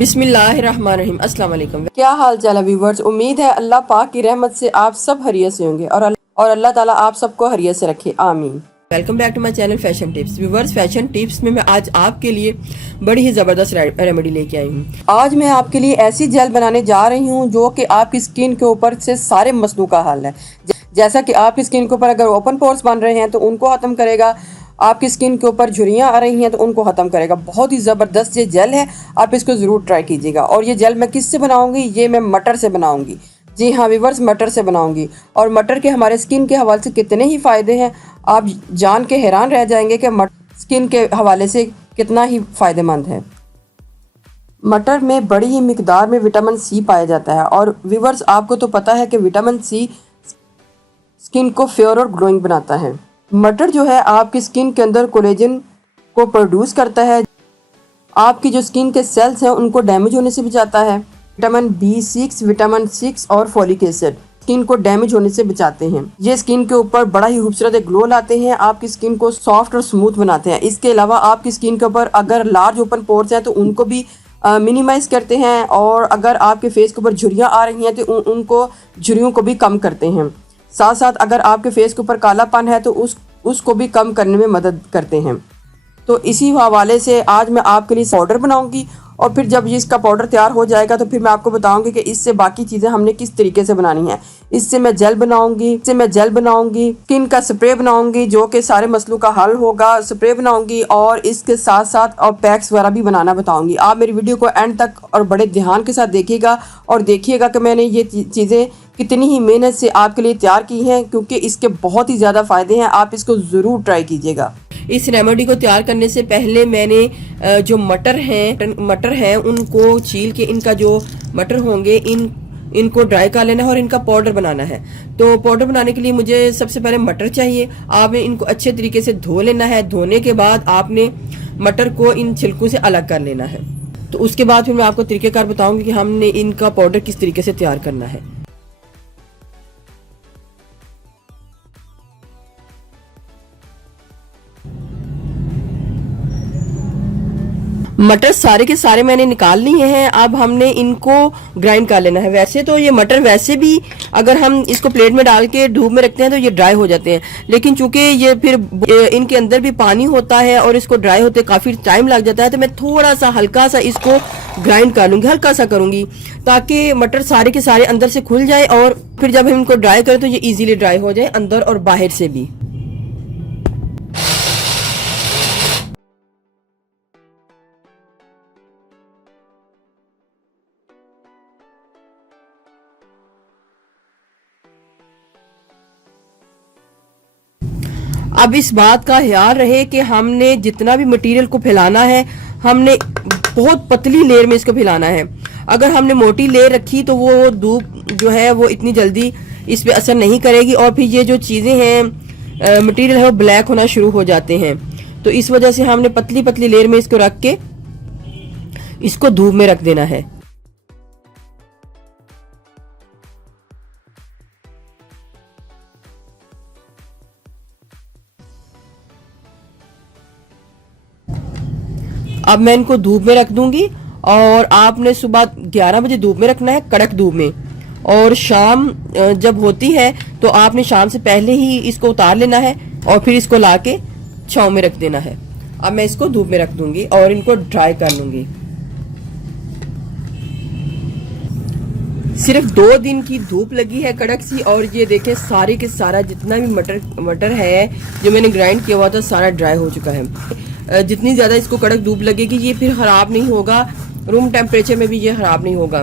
बिस्मिल्लाहिर्रहमानिर्रहीम। अस्सलाम वालेकुम। क्या हाल चाल है व्यूवर्स। उम्मीद है अल्लाह पाक की रहमत से आप सब हरियत से होंगे और अल्लाह ताला आप सबको हरियत से रखे, आमीन। Welcome back to my channel fashion tips. Viewers, fashion tips में मैं आज आपके लिए बड़ी ही ज़बरदस्त रेमेडी लेके आई हूँ। आज मैं आपके लिए ऐसी जेल बनाने जा रही हूँ जो कि आपकी स्किन के ऊपर से सारे मसलों का हल है। जैसा कि आपकी स्किन के ऊपर अगर ओपन पोर्स बन रहे हैं तो उनको ख़त्म करेगा, आपकी स्किन के ऊपर झुर्रियाँ आ रही हैं तो उनको ख़त्म करेगा। बहुत ही ज़बरदस्त ये जेल है, आप इसको ज़रूर ट्राई कीजिएगा। और ये जेल मैं किससे बनाऊंगी? ये मैं मटर से बनाऊंगी। जी हाँ व्यूवर्स, मटर से बनाऊंगी। और मटर के हमारे स्किन के हवाले से कितने ही फ़ायदे हैं, आप जान के हैरान रह जाएंगे कि स्किन के हवाले से कितना ही फ़ायदेमंद है। मटर में बड़ी ही मिकदार में विटामिन सी पाया जाता है। और व्यूवर्स, आपको तो पता है कि विटामिन सी स्किन को फेयर और ग्लोइंग बनाता है। मटर जो है आपकी स्किन के अंदर कोलेजन को प्रोड्यूस करता है, आपकी जो स्किन के सेल्स हैं उनको डैमेज होने से बचाता है। विटामिन B6, विटामिन 6 और फोलिक एसिड स्किन को डैमेज होने से बचाते हैं। ये स्किन के ऊपर बड़ा ही खूबसूरत ग्लो लाते हैं, आपकी स्किन को सॉफ्ट और स्मूथ बनाते हैं। इसके अलावा आपकी स्किन के ऊपर अगर लार्ज ओपन पोर्स हैं तो उनको भी मिनिमाइज करते हैं। और अगर आपके फेस के ऊपर झुर्रियाँ आ रही हैं तो उनको झुर्रियों को भी कम करते हैं। साथ साथ अगर आपके फेस के ऊपर कालापन है तो उसको भी कम करने में मदद करते हैं। तो इसी हवाले से आज मैं आपके लिए पाउडर बनाऊंगी और फिर जब ये इसका पाउडर तैयार हो जाएगा तो फिर मैं आपको बताऊंगी कि इससे बाकी चीज़ें हमने किस तरीके से बनानी है। इससे मैं जेल बनाऊंगी, स्किन का स्प्रे बनाऊंगी जो कि सारे मसलों का हल होगा। स्प्रे बनाऊंगी और इसके साथ साथ और पैक्स वगैरह भी बनाना बताऊंगी। आप मेरी वीडियो को एंड तक और बड़े ध्यान के साथ देखिएगा और देखिएगा कि मैंने ये चीज़ें कितनी ही मेहनत से आपके लिए तैयार की हैं, क्योंकि इसके बहुत ही ज़्यादा फ़ायदे हैं। आप इसको ज़रूर ट्राई कीजिएगा। इस रेमेडी को तैयार करने से पहले मैंने जो मटर हैं उनको छील के, इनका जो मटर होंगे इनको ड्राई कर लेना है और इनका पाउडर बनाना है। तो पाउडर बनाने के लिए मुझे सबसे पहले मटर चाहिए। आपने इनको अच्छे तरीके से धो लेना है। धोने के बाद आपने मटर को इन छिलकों से अलग कर लेना है। तो उसके बाद फिर मैं आपको तरीकेकार बताऊंगी कि हमने इनका पाउडर किस तरीके से तैयार करना है। मटर सारे के सारे मैंने निकाल लिए हैं। अब हमने इनको ग्राइंड कर लेना है। वैसे तो ये मटर वैसे भी अगर हम इसको प्लेट में डाल के धूप में रखते हैं तो ये ड्राई हो जाते हैं, लेकिन चूंकि ये फिर इनके अंदर भी पानी होता है और इसको ड्राई होते काफ़ी टाइम लग जाता है, तो मैं थोड़ा सा हल्का सा इसको ग्राइंड कर लूँगी, हल्का सा करूँगी, ताकि मटर सारे के सारे अंदर से खुल जाए और फिर जब हम इनको ड्राई करें तो ये ईजिली ड्राई हो जाए अंदर और बाहर से भी। अब इस बात का ख्याल रहे कि हमने जितना भी मटेरियल को फैलाना है, हमने बहुत पतली लेयर में इसको फैलाना है। अगर हमने मोटी लेयर रखी तो वो धूप जो है वो इतनी जल्दी इस पे असर नहीं करेगी और फिर ये जो चीज़ें हैं मटेरियल है वो ब्लैक होना शुरू हो जाते हैं। तो इस वजह से हमने पतली पतली लेयर में इसको रख के इसको धूप में रख देना है। अब मैं इनको धूप में रख दूंगी और आपने सुबह 11 बजे धूप में रखना है, कड़क धूप में। और शाम जब होती है तो आपने शाम से पहले ही इसको उतार लेना है और फिर इसको लाके छांव में रख देना है। अब मैं इसको धूप में रख दूंगी और इनको ड्राई कर लूंगी। सिर्फ 2 दिन की धूप लगी है कड़क सी, और ये देखें सारे के सारा जितना भी मटर है जो मैंने ग्राइंड किया हुआ था सारा ड्राई हो चुका है। जितनी ज़्यादा इसको कड़क धूप लगेगी ये फिर ख़राब नहीं होगा, रूम टेम्परेचर में भी ये ख़राब नहीं होगा।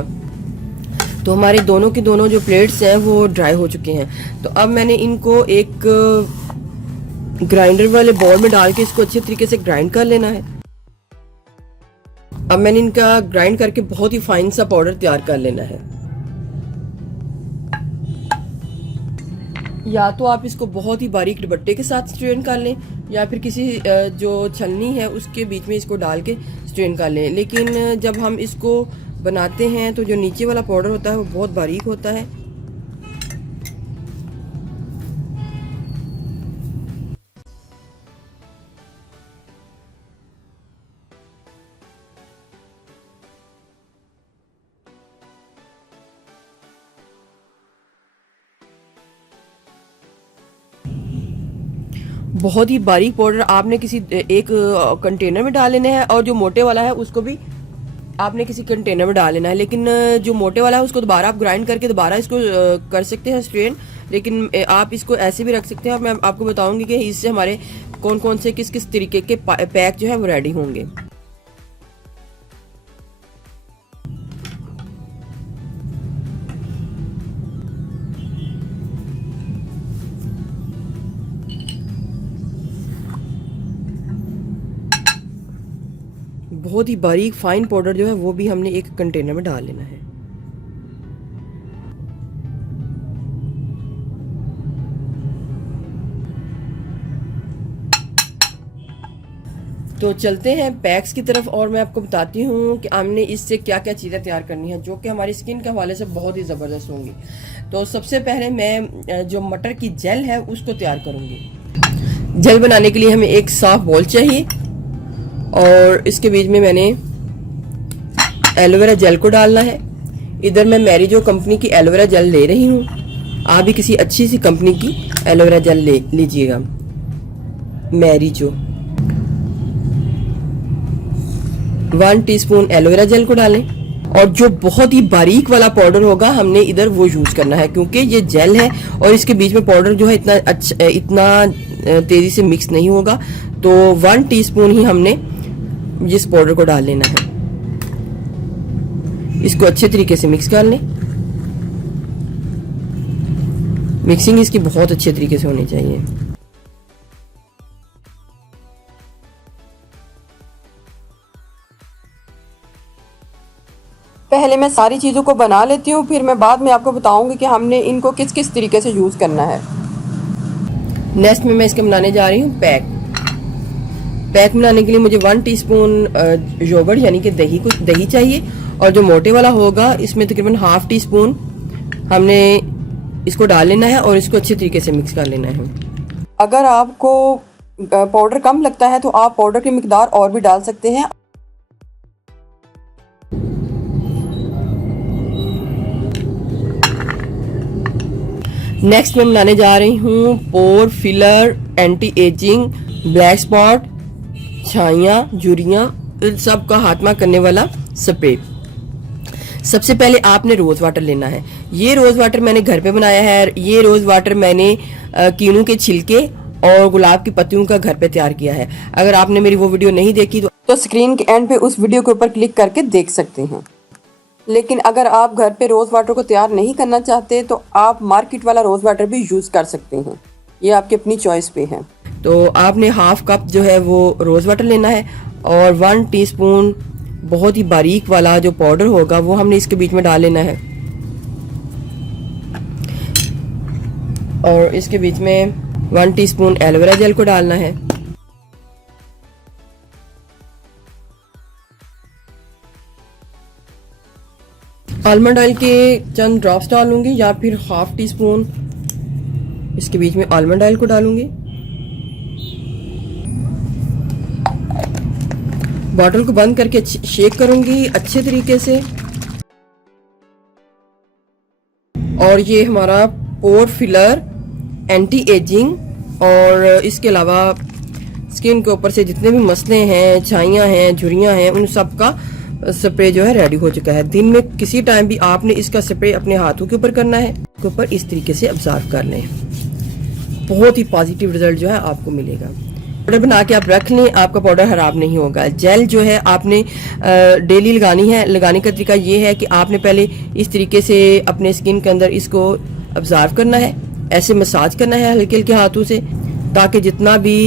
तो हमारे दोनों के दोनों जो प्लेट्स हैं वो ड्राई हो चुके हैं। तो अब मैंने इनको एक ग्राइंडर वाले बॉल में डाल के इसको अच्छे तरीके से ग्राइंड कर लेना है। अब मैंने इनका ग्राइंड करके बहुत ही फाइन सा पाउडर तैयार कर लेना है। या तो आप इसको बहुत ही बारीक दुपट्टे के साथ स्ट्रेन कर लें या फिर किसी जो छलनी है उसके बीच में इसको डाल के स्ट्रेन कर लें। लेकिन जब हम इसको बनाते हैं तो जो नीचे वाला पाउडर होता है वो बहुत बारीक होता है। बहुत ही बारीक पाउडर आपने किसी एक कंटेनर में डाल लेना है, और जो मोटे वाला है उसको भी आपने किसी कंटेनर में डाल लेना है। लेकिन जो मोटे वाला है उसको दोबारा आप ग्राइंड करके दोबारा इसको कर सकते हैं स्ट्रेन, लेकिन आप इसको ऐसे भी रख सकते हैं। और मैं आपको बताऊंगी कि इससे हमारे कौन कौन से किस किस तरीके के पैक जो है वो रेडी होंगे। बहुत ही बारीक फाइन पाउडर जो है वो भी हमने एक कंटेनर में डाल लेना है। तो चलते हैं पैक्स की तरफ, और मैं आपको बताती हूँ कि हमने इससे क्या क्या चीज़ें तैयार करनी है जो कि हमारी स्किन के हवाले से बहुत ही ज़बरदस्त होंगी। तो सबसे पहले मैं जो मटर की जेल है उसको तैयार करूँगी। जेल बनाने के लिए हमें एक साफ बॉल चाहिए, और इसके बीच में मैंने एलोवेरा जेल को डालना है। इधर मैं मैरिजो कंपनी की एलोवेरा जेल ले रही हूँ, आप भी किसी अच्छी सी कंपनी की एलोवेरा जेल ले लीजिएगा, मैरिजो। 1 टीस्पून एलोवेरा जेल को डालें, और जो बहुत ही बारीक वाला पाउडर होगा हमने इधर वो यूज करना है, क्योंकि ये जेल है और इसके बीच में पाउडर जो है इतना तेजी से मिक्स नहीं होगा। तो 1 टीस्पून ही हमने इस पाउडर को डाल लेना है। इसको अच्छे तरीके से मिक्स कर लें। मिक्सिंग इसकी बहुत अच्छे तरीके से होनी चाहिए। पहले मैं सारी चीज़ों को बना लेती हूँ, फिर मैं बाद में आपको बताऊंगी कि हमने इनको किस किस तरीके से यूज़ करना है। नेक्स्ट में मैं इसके बनाने जा रही हूँ पैक। पैक बनाने के लिए मुझे 1 टीस्पून योगर्ट यानी कि दही चाहिए, और जो मोटे वाला होगा इसमें तकरीबन ½ टीस्पून हमने इसको डाल लेना है, और इसको अच्छे तरीके से मिक्स कर लेना है। अगर आपको पाउडर कम लगता है तो आप पाउडर की मिकदार और भी डाल सकते हैं। नेक्स्ट मैं बनाने जा रही हूँ pore filler, anti ageing, black spot, छाइयाँ, झुर्रियाँ, इन सब का खात्मा करने वाला स्प्रे। सबसे पहले आपने रोज़ वाटर लेना है। ये रोज़ वाटर मैंने घर पे बनाया है। ये रोज़ वाटर मैंने कीनू के छिलके और गुलाब की पत्तियों का घर पे तैयार किया है। अगर आपने मेरी वो वीडियो नहीं देखी तो स्क्रीन के एंड पे उस वीडियो के ऊपर क्लिक करके देख सकते हैं। लेकिन अगर आप घर पे रोज़ वाटर को तैयार नहीं करना चाहते तो आप मार्केट वाला रोज़ वाटर भी यूज़ कर सकते हैं, ये आपकी अपनी चॉइस पे है। तो आपने ½ कप जो है वो रोज़ वाटर लेना है, और 1 टीस्पून बहुत ही बारीक वाला जो पाउडर होगा वो हमने इसके बीच में डाल लेना है, और इसके बीच में 1 टीस्पून एलोवेरा जेल को डालना है। आलमंड ऑयल के चंद ड्रॉप्स डालूंगी, या फिर ½ टीस्पून इसके बीच में आलमंड ऑयल को डालूंगी। बॉटल को बंद करके शेक करूंगी अच्छे तरीके से। और ये हमारा पोर फिलर, एंटी एजिंग, और इसके अलावा स्किन के ऊपर से जितने भी मसले हैं, छाइयाँ हैं, झुर्रियाँ हैं, उन सब का स्प्रे जो है रेडी हो चुका है। दिन में किसी टाइम भी आपने इसका स्प्रे अपने हाथों के ऊपर करना है, के ऊपर इस तरीके से ऑब्जर्व कर लें। बहुत ही पॉजिटिव रिजल्ट जो है आपको मिलेगा। पाउडर बना के आप रख लें, आपका पाउडर खराब नहीं होगा। जेल जो है आपने डेली लगानी है। लगाने का तरीका ये है कि आपने पहले इस तरीके से अपने स्किन के अंदर इसको ऑब्जर्व करना है, ऐसे मसाज करना है हल्के हल्के हाथों से, ताकि जितना भी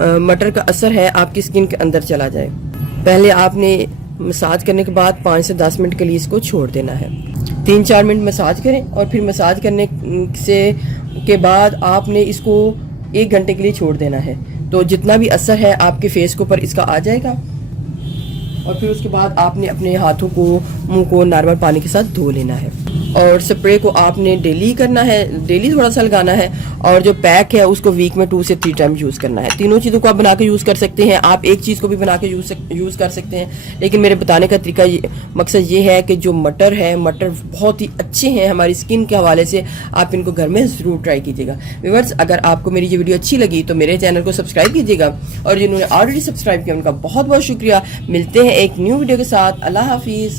मटर का असर है आपकी स्किन के अंदर चला जाए। पहले आपने मसाज करने के बाद 5 से 10 मिनट के लिए इसको छोड़ देना है। 3-4 मिनट मसाज करें, और फिर मसाज करने से के बाद आपने इसको 1 घंटे के लिए छोड़ देना है। तो जितना भी असर है आपके फेस के ऊपर इसका आ जाएगा, और फिर उसके बाद आपने अपने हाथों को, मुंह को नॉर्मल पानी के साथ धो लेना है। और स्प्रे को आपने डेली करना है, डेली थोड़ा सा लगाना है, और जो पैक है उसको वीक में 2 से 3 टाइम यूज़ करना है। तीनों चीज़ों को आप बना के यूज़ कर सकते हैं। आप एक चीज़ को भी बना के यूज़ कर सकते हैं, लेकिन मेरे बताने का तरीका मकसद ये है कि जो मटर है, मटर बहुत ही अच्छे हैं हमारी स्किन के हवाले से, आप इनको घर में ज़रूर ट्राई कीजिएगा। व्यूअर्स, अगर आपको मेरी ये वीडियो अच्छी लगी तो मेरे चैनल को सब्सक्राइब कीजिएगा, और जिन्होंने ऑलरेडी सब्सक्राइब किया उनका बहुत बहुत शुक्रिया। मिलते हैं एक न्यू वीडियो के साथ। अल्लाह हाफिज़।